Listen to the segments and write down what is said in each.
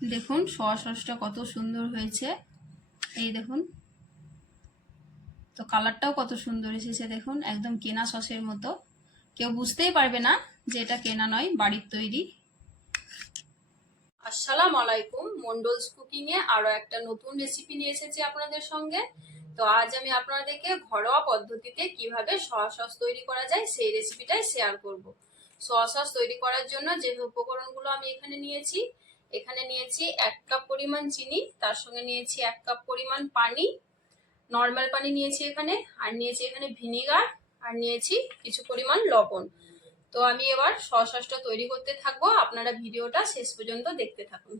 দেখুন সোয়া সসটা কত সুন্দর হয়েছে। এই দেখুন। তো কালারটাও কত সুন্দর এসেছে, দেখুন, একদম কেনা সসের মতো। কেউ বুঝতেই পারবে না যে এটা কেনা নয়, বাড়ির তৈরি। আসসালামু আলাইকুম, মন্ডলস কুকিং এ আরও একটা নতুন রেসিপি নিয়ে এসেছি আপনাদের সঙ্গে। তো আজ আমি আপনাদেরকে ঘরোয়া পদ্ধতিতে কীভাবে সয়া সস তৈরি করা যায়, সেই রেসিপিটাই শেয়ার করব। সয়া সস তৈরি করার জন্য যে উপকরণগুলো আমি এখানে নিয়েছি এখানে নিয়েছি এক কাপ পরিমাণ চিনি, তার সঙ্গে নিয়েছি এক কাপ পরিমাণ পানি। নর্মাল পানি নিয়েছি এখানে, আর নিয়েছি এখানে ভিনিগার, আর নিয়েছি কিছু পরিমাণ লবণ। তো আমি এবার সয়া সসটা তৈরি করতে থাকব, আপনারা ভিডিওটা শেষ পর্যন্ত দেখতে থাকুন।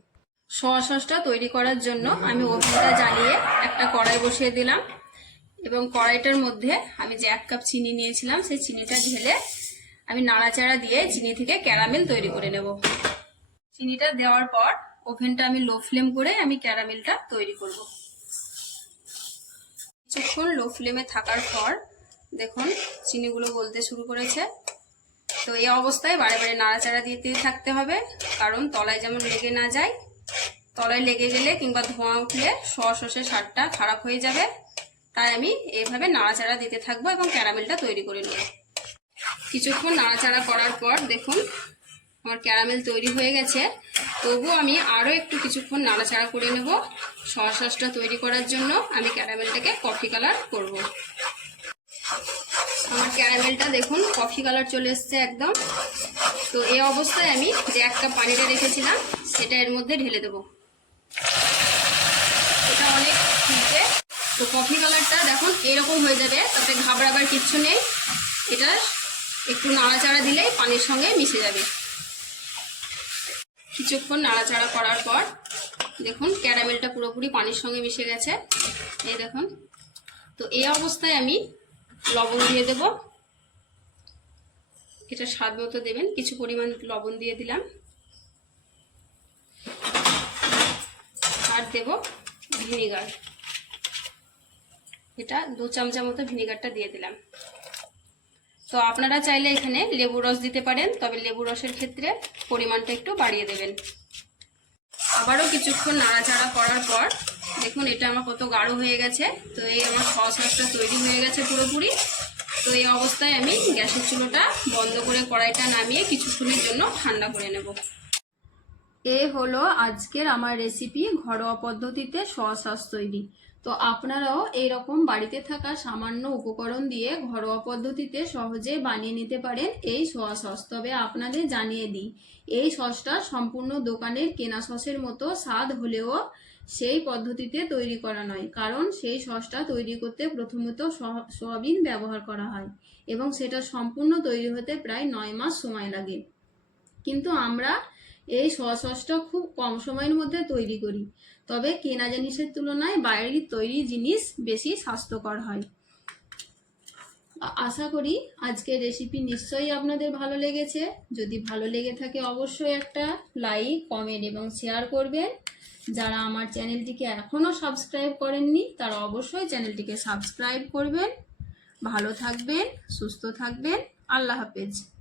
সয়া সসটা তৈরি করার জন্য আমি ওভেনটা জ্বালিয়ে একটা কড়াই বসিয়ে দিলাম, এবং কড়াইটার মধ্যে আমি যে এক কাপ চিনি নিয়েছিলাম, সেই চিনিটা ঢেলে আমি নাড়াচাড়া দিয়ে চিনি থেকে ক্যারামেল তৈরি করে নেব। চিনিটা দেওয়ার পর ওভেনটা আমি লো ফ্লেম করে আমি ক্যারামেলটা তৈরি করব। কিছুক্ষণ লো ফ্লেমে থাকার পর দেখুন চিনিগুলো গলতে শুরু করেছে। তো এই অবস্থায় বারে বারে নাড়াচাড়া দিতে থাকতে হবে, কারণ তলায় যেমন লেগে না যায়, তলায় লেগে গেলে কিংবা ধোঁয়া উঠলে সস স্বাদটা খারাপ হয়ে যাবে। তাই আমি এইভাবে নাড়াচাড়া দিতে থাকব এবং ক্যারামেলটা তৈরি করে নেব। কিছুক্ষণ নাড়াচাড়া করার পর দেখুন আমার ক্যারামেল তৈরি হয়ে গেছে। তবুও আমি আরও একটু কিছুক্ষণ নাড়াচাড়া করে নেব সস সসটা তৈরি করার জন্য। আমি ক্যারামেলটাকে কফি কালার করব। আমার ক্যারামেলটা দেখুন, কফি কালার চলে এসছে একদম। তো এই অবস্থায় আমি যে এক কাপ পানিটা রেখেছিলাম, সেটা এর মধ্যে ঢেলে দেবো। এটা অনেক ফুটবে তো কফি কালারটা দেখুন, এরকম হয়ে যাবে, তাতে ঘাবড়াবার কিচ্ছু নেই। এটা একটু নাড়াচাড়া দিলেই পানির সঙ্গে মিশে যাবে। কিছুক্ষণ নাড়াচাড়া করার পর দেখুন ক্যারামেলটা পুরোপুরি পানির সঙ্গে মিশে গেছে। এই দেখুন। তো এই অবস্থায় আমি লবণ দিয়ে দেব। এটা স্বাদ মতো দেবেন। কিছু পরিমাণ লবণ দিয়ে দিলাম। আর দেব ভিনিগার। এটা দু চামচা মতো ভিনিগারটা দিয়ে দিলাম। তো আপনারা চাইলে এখানে লেবু রস দিতে পারেন, তবে লেবু রসের ক্ষেত্রে পরিমাণটা একটু বাড়িয়ে দেবেন। আবারও কিছুক্ষণ নাড়াচাড়া করার পর, দেখুন এটা আমার কত গাঢ় হয়ে গেছে। তো এই আমার সস সসটা তৈরি হয়ে গেছে পুরোপুরি। তো এই অবস্থায় আমি গ্যাসের চুলোটা বন্ধ করে কড়াইটা নামিয়ে কিছুক্ষণের জন্য ঠান্ডা করে নেব। এ হলো আজকের আমার রেসিপি ঘরোয়া পদ্ধতিতে সস তৈরি। তো আপনারাও এইরকম বাড়িতে থাকা সামান্য উপকরণ দিয়ে ঘরোয়া পদ্ধতিতে সহজে বানিয়ে নিতে পারেন এই সোয়া সস তবে আপনাদের জানিয়ে দিই, এই সসটা সম্পূর্ণ দোকানের কেনা সসের মতো স্বাদ হলেও সেই পদ্ধতিতে তৈরি করা নয়, কারণ সেই সসটা তৈরি করতে প্রথমত সয়াবিন ব্যবহার করা হয় এবং সেটা সম্পূর্ণ তৈরি হতে প্রায় নয় মাস সময় লাগে। কিন্তু আমরা এই সসটা খুব কম সময়ের মধ্যে তৈরি করি। তবে কেনা জিনিসের তুলনায় বাইরের তৈরি জিনিস বেশি স্বাস্থ্যকর হয়। আশা করি আজকের রেসিপি নিশ্চয়ই আপনাদের ভালো লেগেছে। যদি ভালো লেগে থাকে অবশ্যই একটা লাইক কমেন্ট এবং শেয়ার করবেন। যারা আমার চ্যানেলটিকে এখনও সাবস্ক্রাইব করেননি, তারা অবশ্যই চ্যানেলটিকে সাবস্ক্রাইব করবেন। ভালো থাকবেন, সুস্থ থাকবেন। আল্লাহ হাফেজ।